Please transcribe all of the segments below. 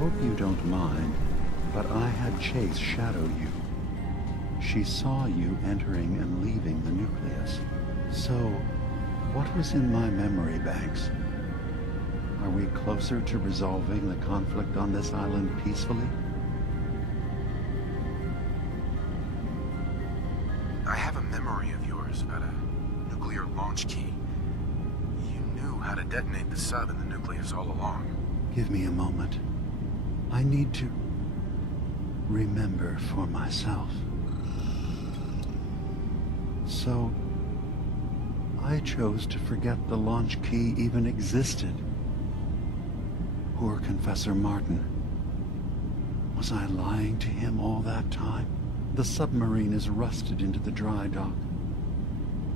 hope you don't mind, but I had Chase shadow you. She saw you entering and leaving the nucleus. So, what was in my memory banks? Are we closer to resolving the conflict on this island peacefully? I have a memory of yours about a nuclear launch key. You knew how to detonate the sub in the nucleus all along. Give me a moment. I need to remember for myself. So, I chose to forget the launch key even existed. Poor Confessor Martin. Was I lying to him all that time? The submarine is rusted into the dry dock.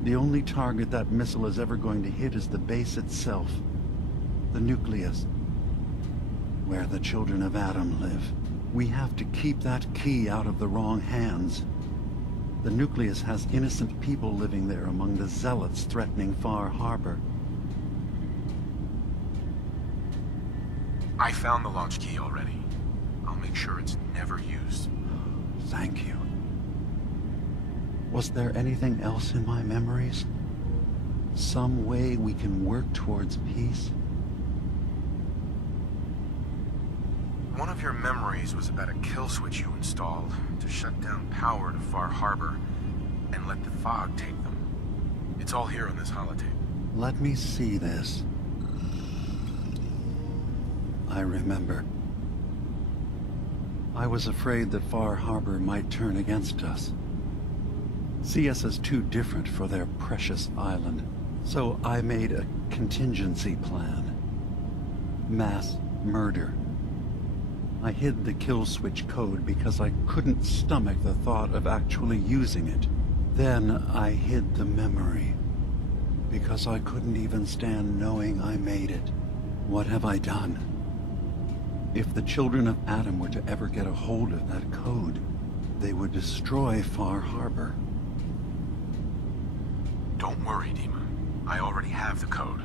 The only target that missile is ever going to hit is the base itself. The nucleus. Where the children of Adam live. We have to keep that key out of the wrong hands. The nucleus has innocent people living there among the zealots threatening Far Harbor. I found the launch key already. I'll make sure it's never used. Thank you. Was there anything else in my memories? Some way we can work towards peace? One of your memories was about a kill switch you installed to shut down power to Far Harbor and let the fog take them. It's all here on this holotape. Let me see this. I remember. I was afraid that Far Harbor might turn against us. See us as too different for their precious island. So I made a contingency plan. Mass murder. I hid the kill switch code because I couldn't stomach the thought of actually using it. Then I hid the memory because I couldn't even stand knowing I made it. What have I done? If the children of Adam were to ever get a hold of that code, they would destroy Far Harbor. Don't worry, Dima. I already have the code.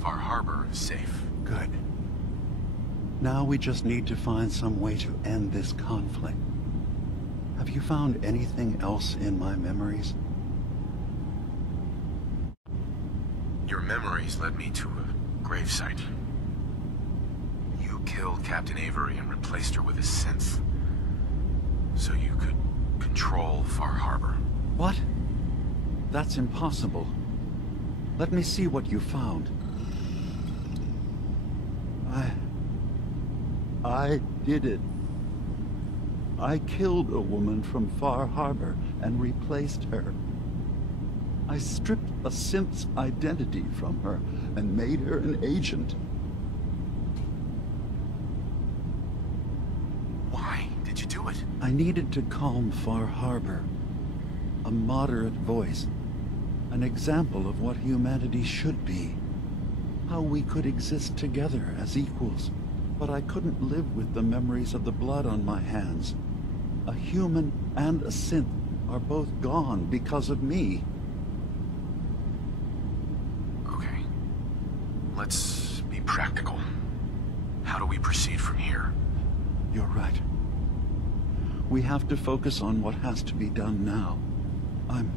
Far Harbor is safe. Good. Now we just need to find some way to end this conflict. Have you found anything else in my memories? Your memories led me to a gravesite. You killed Captain Avery and replaced her with a synth, so you could control Far Harbor. What? That's impossible. Let me see what you found. I did it. I killed a woman from Far Harbor and replaced her. I stripped a synth's identity from her and made her an agent. Why did you do it? I needed to calm Far Harbor. A moderate voice. An example of what humanity should be. How we could exist together as equals. But I couldn't live with the memories of the blood on my hands. A human and a synth are both gone because of me. Okay. Let's be practical. How do we proceed from here? You're right. We have to focus on what has to be done now. I'm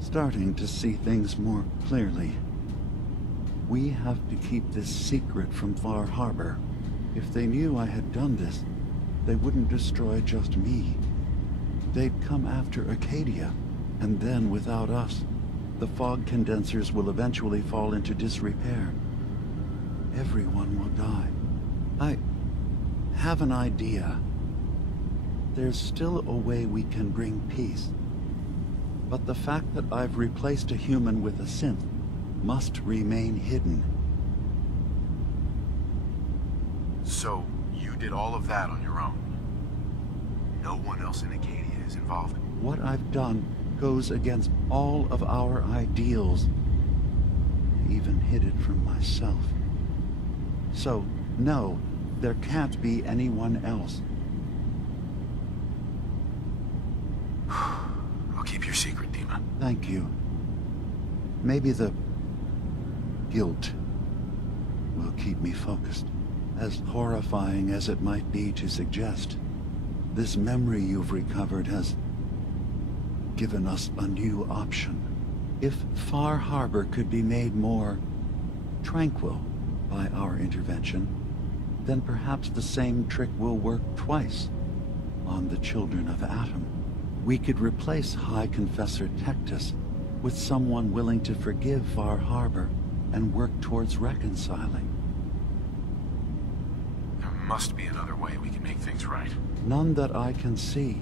starting to see things more clearly. We have to keep this secret from Far Harbor. If they knew I had done this, they wouldn't destroy just me. They'd come after Acadia, and then without us, the fog condensers will eventually fall into disrepair. Everyone will die. I have an idea. There's still a way we can bring peace. But the fact that I've replaced a human with a synth must remain hidden. So, you did all of that on your own? No one else in Acadia is involved? What I've done goes against all of our ideals. I even hid it from myself. So, no, there can't be anyone else. I'll keep your secret, Dima. Thank you. Maybe the guilt will keep me focused. As horrifying as it might be to suggest, this memory you've recovered has given us a new option. If Far Harbor could be made more tranquil by our intervention, then perhaps the same trick will work twice on the children of Atom. We could replace High Confessor Tectus with someone willing to forgive Far Harbor and work towards reconciling. There must be another way we can make things right. None that I can see.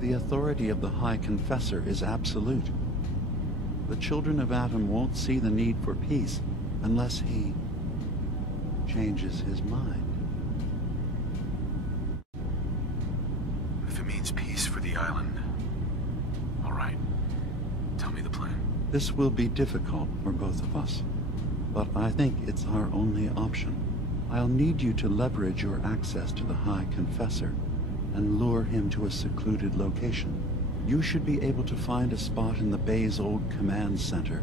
The authority of the High Confessor is absolute. The children of Atom won't see the need for peace unless he changes his mind. If it means peace for the island, all right. Tell me the plan. This will be difficult for both of us, but I think it's our only option. I'll need you to leverage your access to the High Confessor and lure him to a secluded location. You should be able to find a spot in the Bay's old command center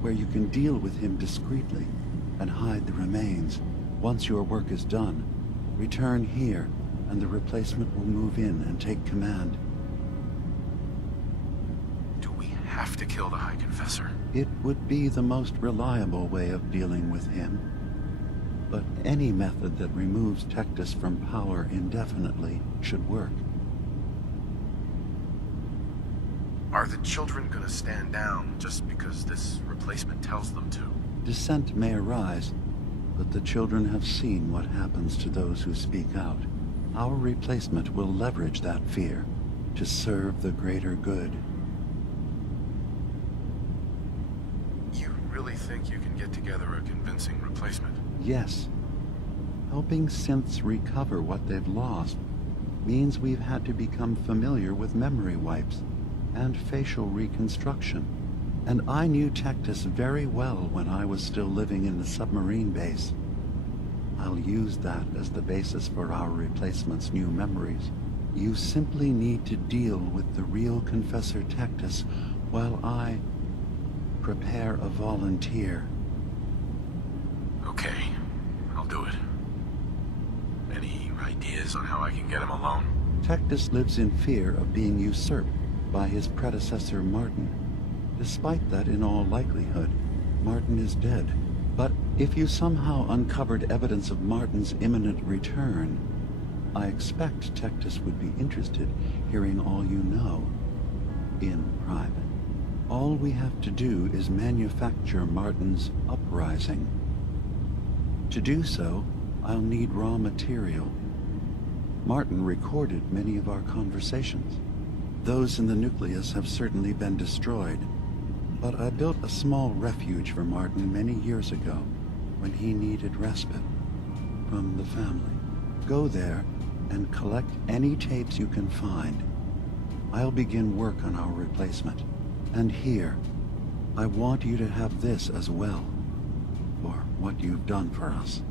where you can deal with him discreetly and hide the remains. Once your work is done, return here and the replacement will move in and take command. Do we have to kill the High Confessor? It would be the most reliable way of dealing with him, but any method that removes Tectus from power indefinitely should work. Are the children gonna stand down just because this replacement tells them to? Dissent may arise, but the children have seen what happens to those who speak out. Our replacement will leverage that fear to serve the greater good. You really think you can get together a convincing replacement? Yes. Helping synths recover what they've lost means we've had to become familiar with memory wipes and facial reconstruction. And I knew Tectus very well when I was still living in the submarine base. I'll use that as the basis for our replacement's new memories. You simply need to deal with the real Confessor Tectus while I prepare a volunteer. Okay, I'll do it. Any ideas on how I can get him alone? Tectus lives in fear of being usurped by his predecessor Martin. Despite that, in all likelihood, Martin is dead. But if you somehow uncovered evidence of Martin's imminent return, I expect Tectus would be interested hearing all you know in private. All we have to do is manufacture Martin's uprising. To do so, I'll need raw material. Martin recorded many of our conversations. Those in the nucleus have certainly been destroyed, but I built a small refuge for Martin many years ago when he needed respite from the family. Go there and collect any tapes you can find. I'll begin work on our replacement. And here, I want you to have this as well, for what you've done for us.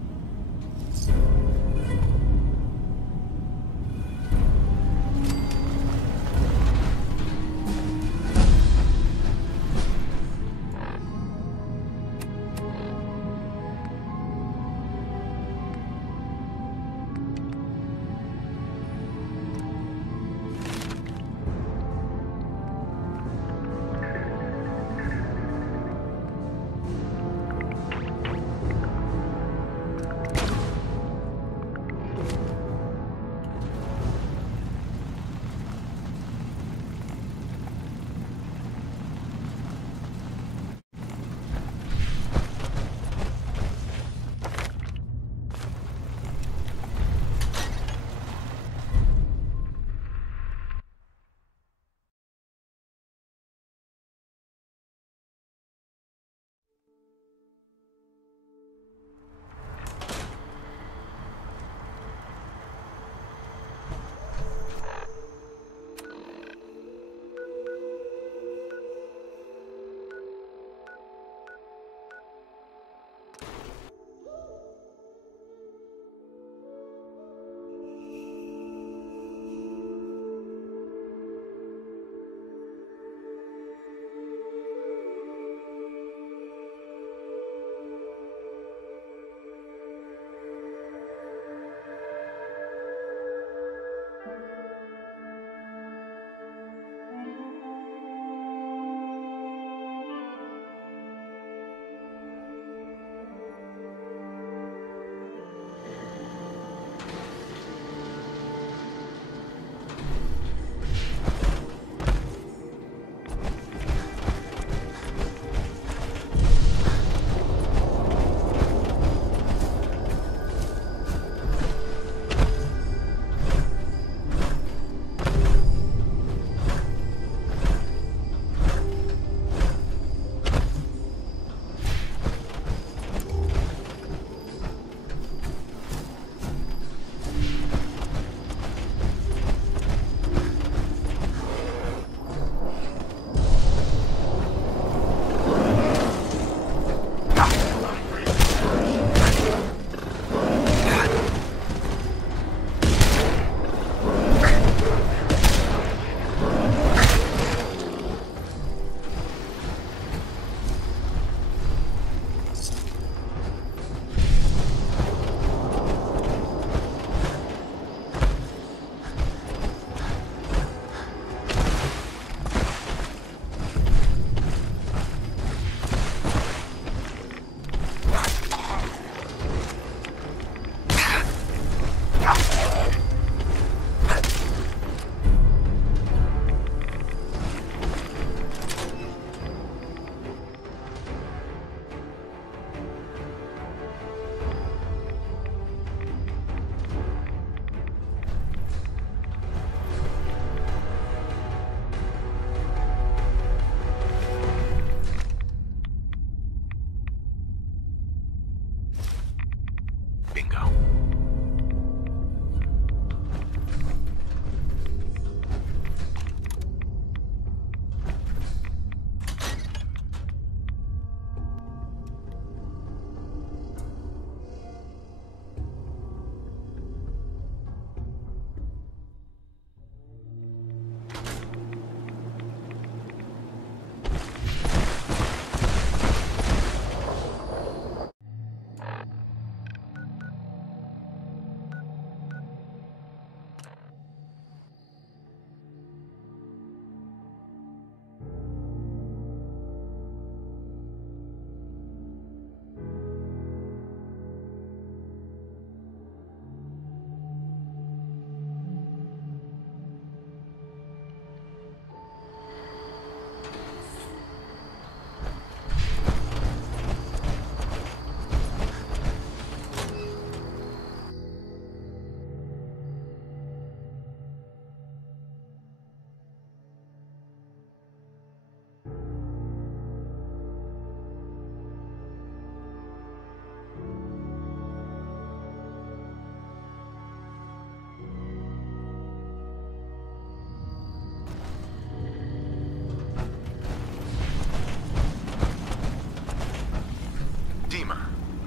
go.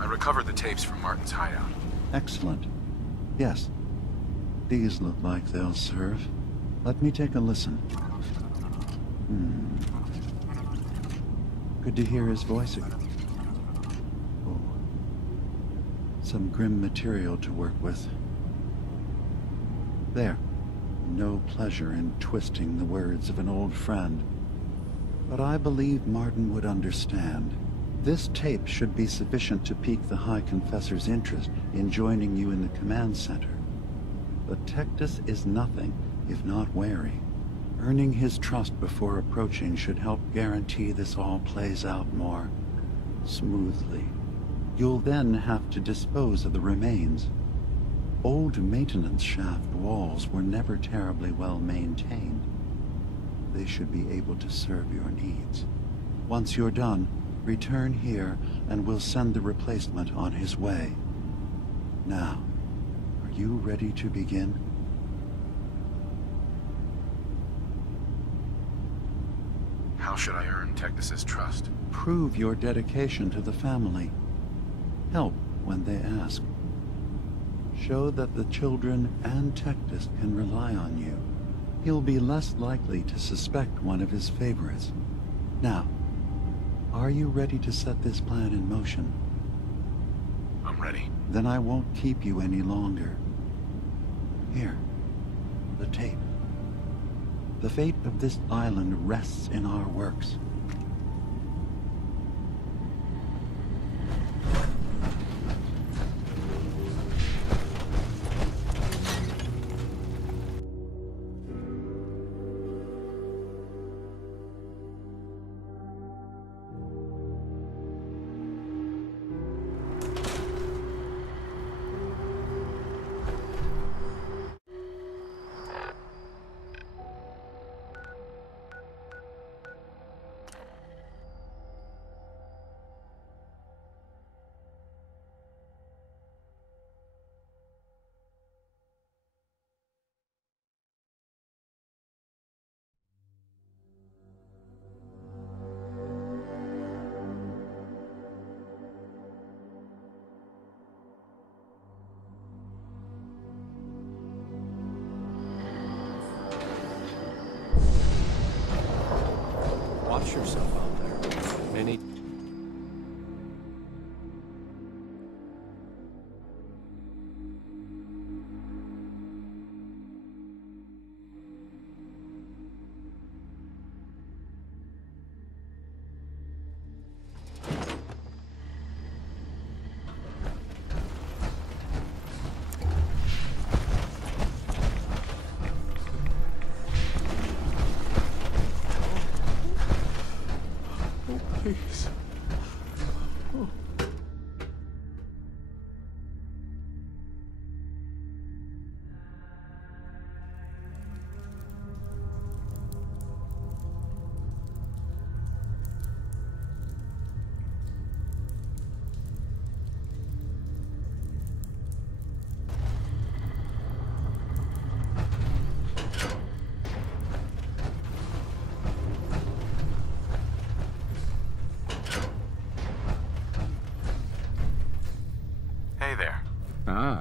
I recovered the tapes from Martin's hideout. Excellent. Yes. These look like they'll serve. Let me take a listen. Good to hear his voice again. Oh. Some grim material to work with. There. No pleasure in twisting the words of an old friend. But I believe Martin would understand. This tape should be sufficient to pique the High Confessor's interest in joining you in the command center. But Tectus is nothing if not wary. Earning his trust before approaching should help guarantee this all plays out more smoothly. You'll then have to dispose of the remains. Old maintenance shaft walls were never terribly well maintained. They should be able to serve your needs. Once you're done, return here and we'll send the replacement on his way. Now, are you ready to begin? How should I earn Tectus's trust? Prove your dedication to the family. Help when they ask. Show that the children and Tectus can rely on you. He'll be less likely to suspect one of his favorites. Now, are you ready to set this plan in motion? I'm ready. Then I won't keep you any longer. Here, the tape. The fate of this island rests in our works. Watch yourself out there. Many... Please.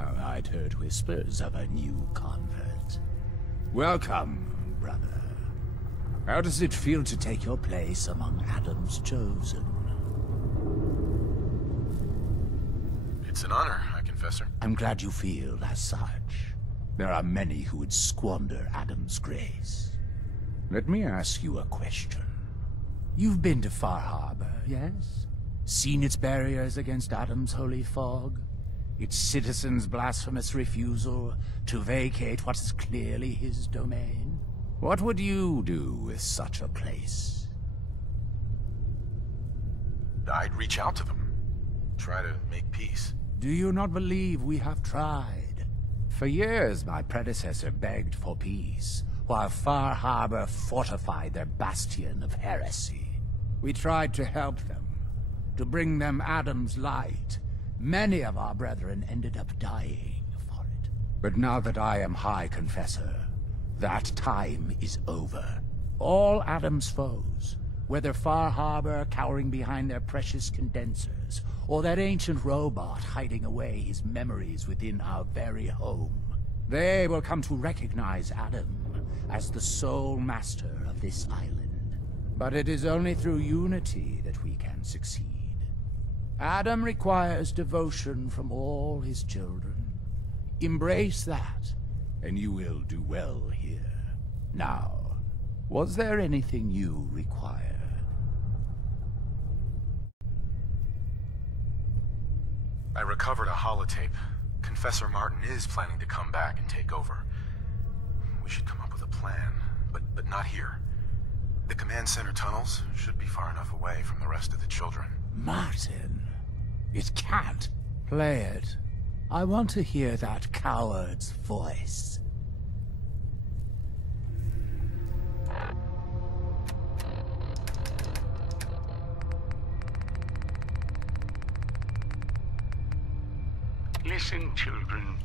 I'd heard whispers of a new convert. Welcome, brother. How does it feel to take your place among Adam's chosen? It's an honor, I confess, sir. I'm glad you feel as such. There are many who would squander Adam's grace. Let me ask you a question. You've been to Far Harbor, yes? Seen its barriers against Adam's holy fog? Its citizens' blasphemous refusal to vacate what is clearly his domain? What would you do with such a place? I'd reach out to them. Try to make peace. Do you not believe we have tried? For years, my predecessor begged for peace, while Far Harbor fortified their bastion of heresy. We tried to help them, to bring them Adam's light. Many of our brethren ended up dying for it. But now that I am High Confessor, that time is over. All Adam's foes, whether Far Harbor cowering behind their precious condensers, or that ancient robot hiding away his memories within our very home, they will come to recognize Adam as the sole master of this island. But it is only through unity that we can succeed. Adam requires devotion from all his children. Embrace that, and you will do well here. Now, was there anything you required? I recovered a holotape. Confessor Martin is planning to come back and take over. We should come up with a plan, but not here. The command center tunnels should be far enough away from the rest of the children. Martin, it can't. Play it. I want to hear that coward's voice. Listen, children.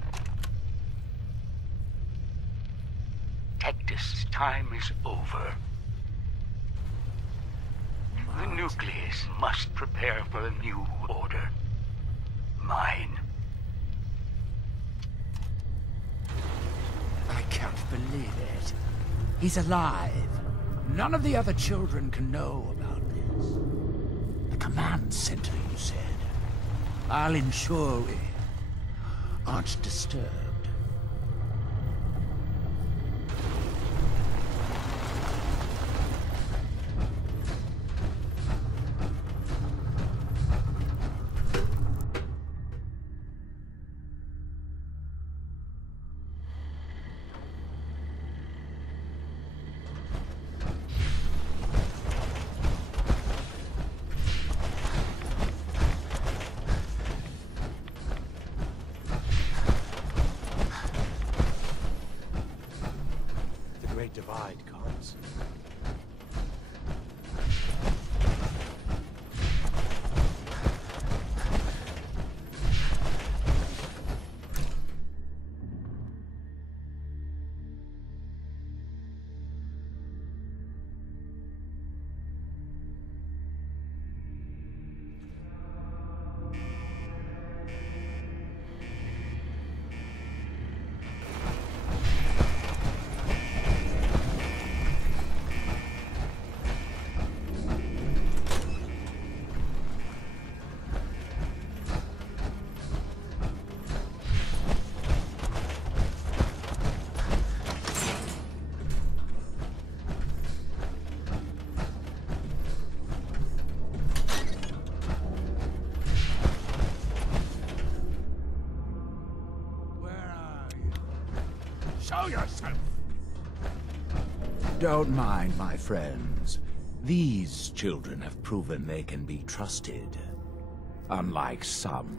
Tectus' time is over. The nucleus must prepare for a new order. Mine. I can't believe it. He's alive. None of the other children can know about this. The command center, you said. I'll ensure we aren't disturbed. Divide comes. Show yourself! Don't mind, my friends. These children have proven they can be trusted. Unlike some.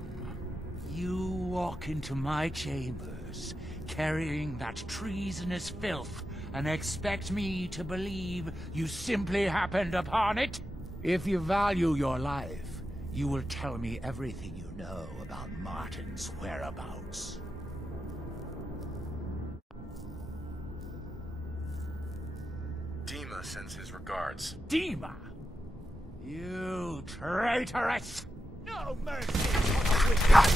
You walk into my chambers, carrying that treasonous filth, and expect me to believe you simply happened upon it? If you value your life, you will tell me everything you know about Martin's whereabouts. Dima sends his regards. Dima! You traitoress! No mercy for the wicked!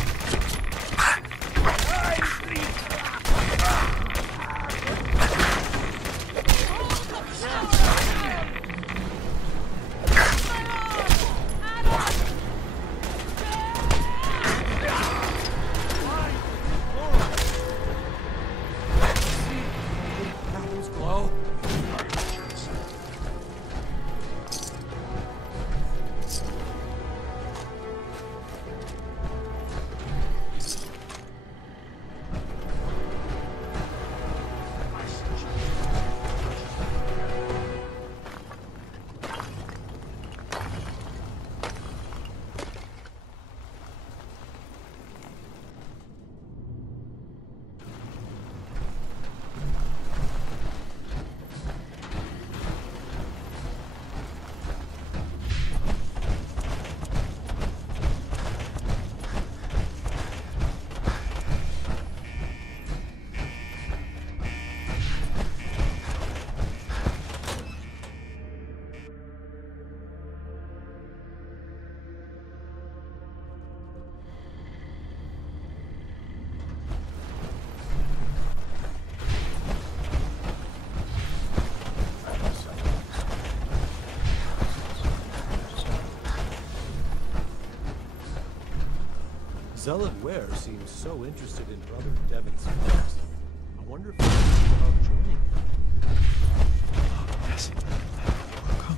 Zealot Ware seems so interested in Brother Devon's cause. I wonder if he's thinking about joining him. Yes. Come.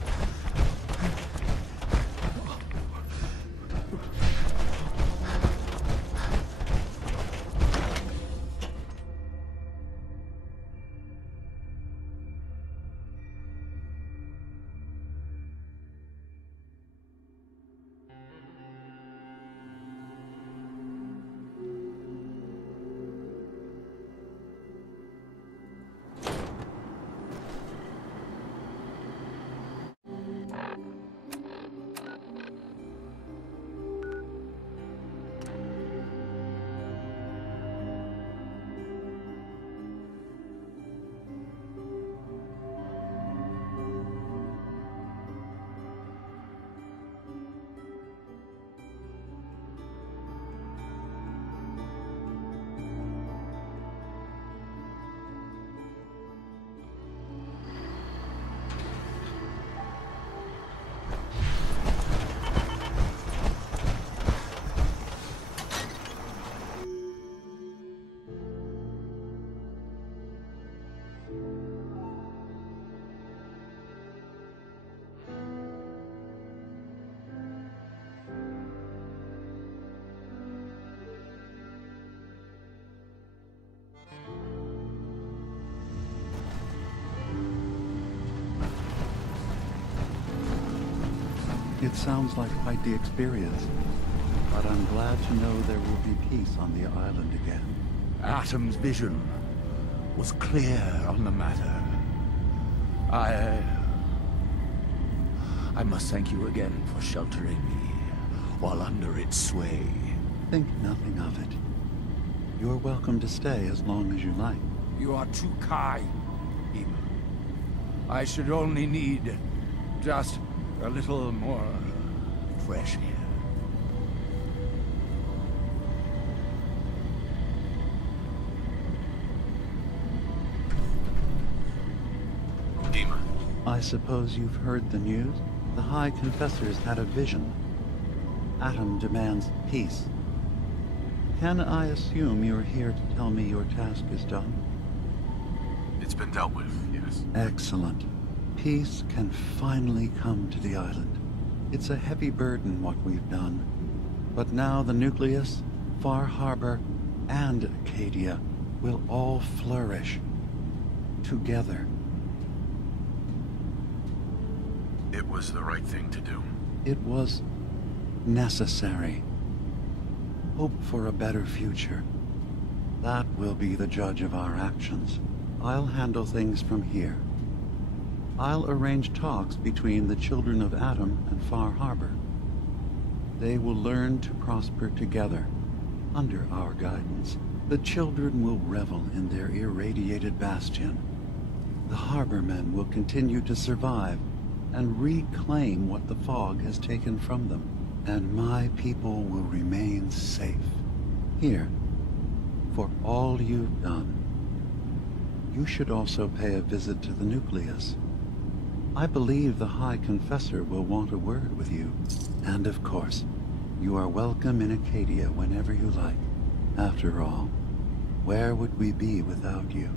It sounds like quite the experience, but I'm glad to know there will be peace on the island again. Atom's vision was clear on the matter. I must thank you again for sheltering me while under its sway. Think nothing of it. You're welcome to stay as long as you like. You are too kind, Ema. I should only need just a little more fresh air. Dima. I suppose you've heard the news? The High Confessor's had a vision. Atom demands peace. Can I assume you're here to tell me your task is done? It's been dealt with, yes. Excellent. Peace can finally come to the island. It's a heavy burden what we've done. But now the Nucleus, Far Harbor, and Acadia will all flourish together. It was the right thing to do. It was necessary. Hope for a better future. That will be the judge of our actions. I'll handle things from here. I'll arrange talks between the children of Atom and Far Harbor. They will learn to prosper together, under our guidance. The children will revel in their irradiated bastion. The Harbormen will continue to survive and reclaim what the fog has taken from them. And my people will remain safe. Here, for all you've done. You should also pay a visit to the Nucleus. I believe the High Confessor will want a word with you. And of course, you are welcome in Acadia whenever you like. After all, where would we be without you?